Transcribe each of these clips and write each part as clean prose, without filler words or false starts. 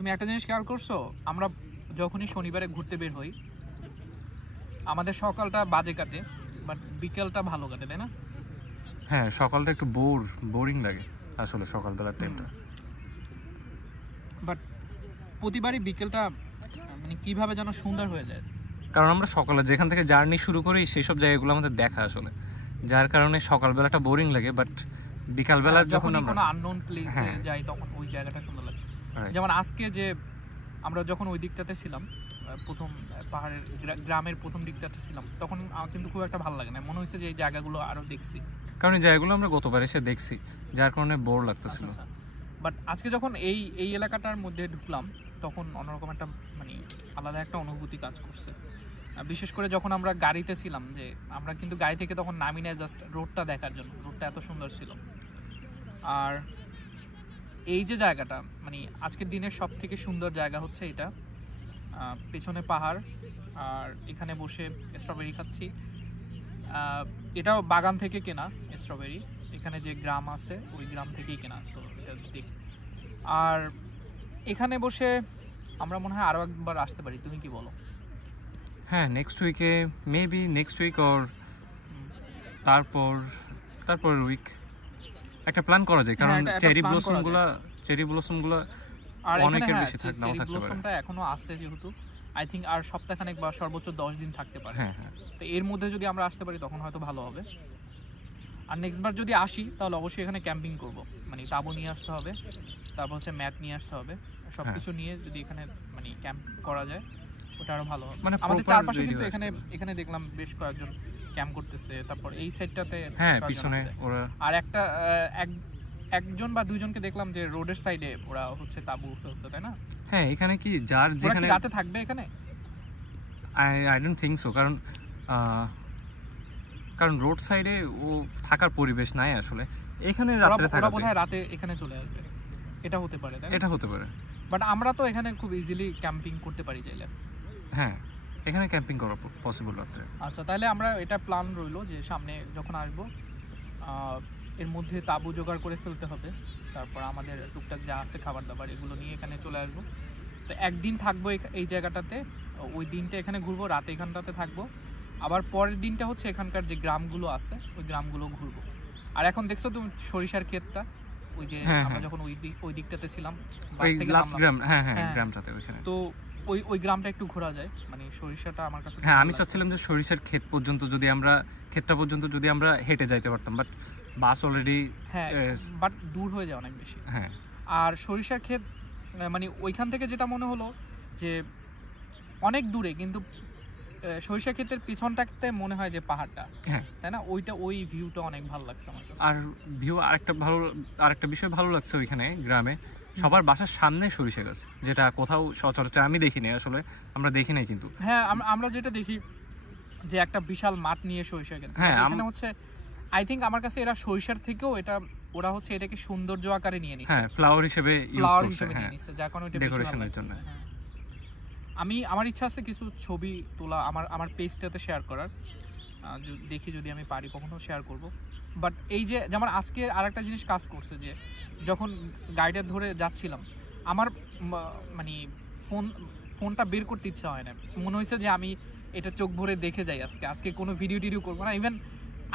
তুমি একটা জিনিস খেয়াল করছো, আমরা যখনই শনিবারে ঘুরতে বের হই আমাদের সকালটা বাজে কাটে, বাট বিকেলটা ভালো কাটে, তাই না? হ্যাঁ, সকালটা একটু বোরিং লাগে আসলে সকালবেলার টাইমটা। বাট প্রতিবারই বিকেলটা মানে কিভাবে যেন সুন্দর হয়ে যায়। কারণ আমরা সকালে যেখান থেকে জার্নি শুরু করি সেই সব জায়গাগুলো আমাদের দেখা আসলে, যার কারণে সকালবেলাটা বোরিং লাগে, বাট বিকালবেলা যখন আমরা কোনো আননোন প্লেসে যাই তখন ওই জায়গাটা সুন্দর লাগে। যেমন আজকে যে আমরা যখন ওই দিকটাতে ছিলাম, প্রথম পাহাড়ের গ্রামের প্রথম দিকটাতে ছিলাম, তখন আমার কিন্তু খুব একটা ভালো লাগে না, মনে হয়েছে যে এই জায়গাগুলো আরো দেখছি, কারণ এই জায়গাগুলো আমরা গতবার এসে দেখছি, যার কারণে বোর লাগতেছিল। বাট আজকে যখন এই এলাকাটার মধ্যে ঢুকলাম তখন অন্যরকম একটা মানে আলাদা একটা অনুভূতি কাজ করছে। বিশেষ করে যখন আমরা গাড়িতে ছিলাম, যে আমরা কিন্তু গাড়ি থেকে তখন নামি না, জাস্ট রোডটা দেখার জন্য, রোডটা এত সুন্দর ছিল। আর এই যে জায়গাটা মানে আজকের দিনের সব থেকে সুন্দর জায়গা হচ্ছে এটা, পেছনে পাহাড় আর এখানে বসে স্ট্রবেরি খাচ্ছি। এটাও বাগান থেকে কেনা স্ট্রবেরি, এখানে যে গ্রাম আছে ওই গ্রাম থেকেই কেনা, তো এটা দেখ। আর এখানে বসে আমরা মনে হয় আরও একবার আসতে পারি, তুমি কি বলো? হ্যাঁ, নেক্সট উইকে, মেবি নেক্সট উইক অর তারপর উইক একটা প্ল্যান করা যায়, কারণ চেরি ব্লসমগুলো অনেকের বেশি নাও থাকতে পারে। ব্লসমটা এখনো আছে যেহেতু, আই থিঙ্ক আর সপ্তাহখানেক বা সর্বোচ্চ 10 দিন থাকতে পারে। হ্যাঁ, তো এর মধ্যে যদি আমরা আসতে পারি তখন হয়তো ভালো হবে। আর নেক্সট বার যদি আসি তাহলে অবশ্যই এখানে ক্যাম্পিং করব, মানে তাঁবু নিয়ে আসতে হবে, তারপর হচ্ছে ম্যাট নিয়ে আসতে হবে, সবকিছু নিয়ে যদি এখানে মানে ক্যাম্প করা যায় ওটা আরো ভালো হবে। মানে আমাদের চারপাশে কিন্তু এখানে দেখলাম বেশ কয়েকজন ক্যাম্প করতেছে, তারপর এই সাইডটাতে পিছনে ওরা, আর একজন বা দুইজনকে দেখলাম যে রোডের সাইডে ওরা হচ্ছে তাঁবু ফেলছে, তাই না? হ্যাঁ, এখানে কি যার যেখানে রাতে থাকবে এখানে, আই ডোন্ট থিঙ্ক সো, কারণ রোড সাইডে ও থাকার পরিবেশ নাই আসলে, এখানে রাতে থাকা যায়। বোধহয় রাতে এখানে চলে আসবে, এটা হতে পারে, তাই না? এটা হতে পারে, বাট আমরা তো এখানে খুব ইজিলি ক্যাম্পিং করতে পারি চাইলে। হ্যাঁ, এখানে ক্যাম্পিং করা পসিবল রাতে। আচ্ছা, তাহলে আমরা এটা প্ল্যান রইলো যে সামনে যখন আসবো এর মধ্যে তাঁবু জোগাড় করে ফেলতে হবে, তারপর আমাদের টুকটাক যা আছে খাবার দাবার এগুলো নিয়ে এখানে চলে আসবো। তো একদিন থাকবো এই জায়গাটাতে, ওই দিনটা এখানে ঘুরবো, রাতে এখানটাতে থাকবো, আবার পরের দিনটা হচ্ছে এখানকার যে গ্রামগুলো আছে ওই গ্রামগুলো ঘুরবো। আর এখন দেখছো তুমি সরিষার ক্ষেতটা, ওই যে আমরা যখন ওই দিকটাতে ছিলাম, গ্রামটাতে ওইখানে, তো ওই গ্রামটা একটু ঘোরা যায়, মানে সরিষাটা আমার কাছে। হ্যাঁ, আমি চাচ্ছিলাম যে সরিষার ক্ষেতটা পর্যন্ত যদি আমরা হেঁটে যাইতে পারতাম, বাট বাস অলরেডি, বাট দূর হয়ে যায় অনেক বেশি। হ্যাঁ, আর সরিষার ক্ষেত মানে ওইখান থেকে যেটা মনে হলো যে অনেক দূরে, কিন্তু সরিষা ক্ষেতের পিছনটাতে মনে হয় যে পাহাড়টা, হ্যাঁ, তাই না? ওই ভিউটা অনেক ভালো লাগছে আমার কাছে। আর ভিউ আরেকটা বিষয় ভালো লাগছে ওইখানে গ্রামে সবার বাসার সামনে সরিষা গাছ, যেটা কোথাও সচরাচর আমি দেখিনি, আসলে আমরা দেখি নাই কিন্তু। হ্যাঁ, আমরা যেটা দেখি যে একটা বিশাল মাঠ নিয়ে সরিষা ক্ষেত, হ্যাঁ, এখানে হচ্ছে আই থিঙ্ক আমার কাছে এরা সরিষার থেকেও ওরা হচ্ছে এটাকে সৌন্দর্য আকারে নিয়ে নিচ্ছে, হ্যাঁ, ফ্লাওয়ার হিসেবে ইউজ করছে, হ্যাঁ, যার কারণে এটা ডেকোরেশনের জন্য। আমার ইচ্ছা আছে কিছু ছবি তোলা আমার পেজটাতে শেয়ার করার, দেখি যদি আমি পারি কখনো শেয়ার করব। বাট এই যে যেমন আজকে আরেকটা জিনিস কাজ করছে, যে যখন গাইডের ধরে যাচ্ছিলাম আমার মানে ফোনটা বের করতে ইচ্ছা হয় না, মনে হয়েছে যে আমি এটা চোখ ভরে দেখে যাই, আজকে কোনো ভিডিও টিডিও করবো না। ইভেন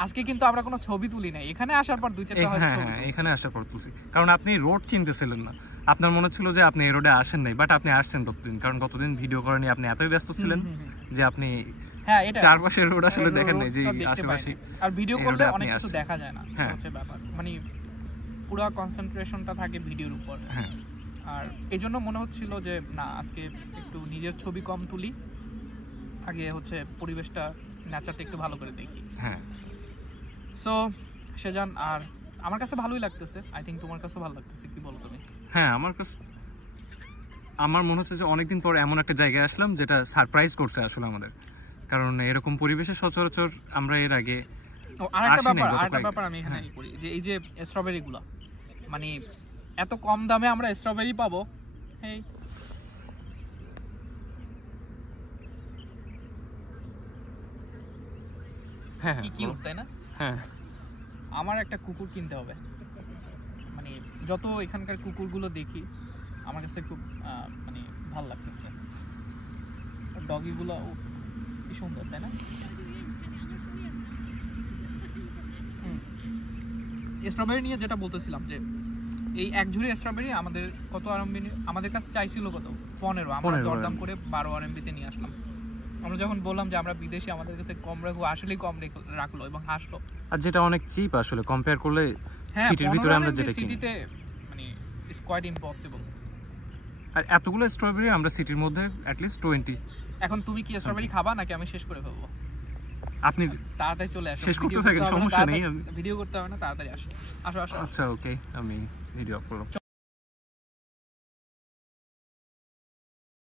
আজকে কিন্তু আমরা কোনো ছবি তুলি নাই, এখানে আসার পর 2-4টা হয়তো ছবি তুলছি। এখানে আসার পর তুলছি, কারণ আপনি রোড চিনতেছিলেন না, আপনার মনে ছিল যে আপনি এই রোডে আসেন নাই, বাট আপনি আসছেন ততদিন, কারণ গতদিন ভিডিও করা নিয়ে আপনি এতই ব্যস্ত ছিলেন যে আপনি চারপাশের রোড আসলে দেখেন নাই, যে আশেপাশে। আর ভিডিও করলে অনেক কিছু দেখা যায় না, হচ্ছে ব্যাপার, মানে পুরো কনসেন্ট্রেশনটা থাকে ভিডিওর উপর। হ্যাঁ, আর এই জন্য মনে হচ্ছিল যে না, আজকে একটু নিজের ছবি কম তুলি, আগে হচ্ছে পরিবেশটা, নেচারটা একটু ভালো করে দেখি। হ্যাঁ, সো সেজান, আর আমার কাছে ভালোই লাগতেছে, আই থিঙ্ক তোমার কাছেও ভালো লাগতেছে, কি বলো তুমি? হ্যাঁ, আমার মনে হচ্ছে যে অনেকদিন পর এমন একটা জায়গায় আসলাম যেটা সারপ্রাইজ করছে আসলে আমাদের, কারণ এরকম পরিবেশে সচরাচর আমরা এর আগে আরেকটা ব্যাপার আমি এখানে করি, যে এই যে স্ট্রবেরি গুলা, মানে এত কম দামে আমরা স্ট্রবেরি পাবো, এই কি কিউট, তাই না? হ্যাঁ, আমার একটা কুকুর কিনতে হবে, মানে যত এখানকার কুকুরগুলো দেখি আমার কাছে খুব মানে ভালো লাগতেছে। ডগিগুলো কি সুন্দর, তাই না? স্ট্রবেরি নিয়ে যেটা বলতেছিলাম যে এই এক ঝুড়ি স্ট্রবেরি আমাদের কত আরএমবি, আমাদের কাছে চাইছিল কত 15, আমরা দরদাম করে 12 আরএমবিতে নিয়ে আসলাম। আমরা যখন বললাম যে আমরা বিদেশি, আমাদের কাছে কম রাখবো, আসলেই কম রাখলো এবং হাসলো। আর যেটা অনেক চিপ আসলে কম্পেয়ার করলে সিটির ভিতরে আমরা যেটা কিনি, সিটিতে মানে ইটস কোয়াইট ইম্পসিবল। আর এতগুলো স্ট্রবেরি আমরা সিটির মধ্যে অ্যাট লিস্ট 20। এখন তুমি কি স্ট্রবেরি খাবা নাকি আমি শেষ করে ফেলবো? আপনি তাড়াতাড়ি চলে আসো, শেষ করতে থাকেন, সমস্যা নেই, ভিডিও করতে হবে না, তাড়াতাড়ি আসো আসো আসো। আচ্ছা ওকে, আমি ভিডিও অফ করলাম।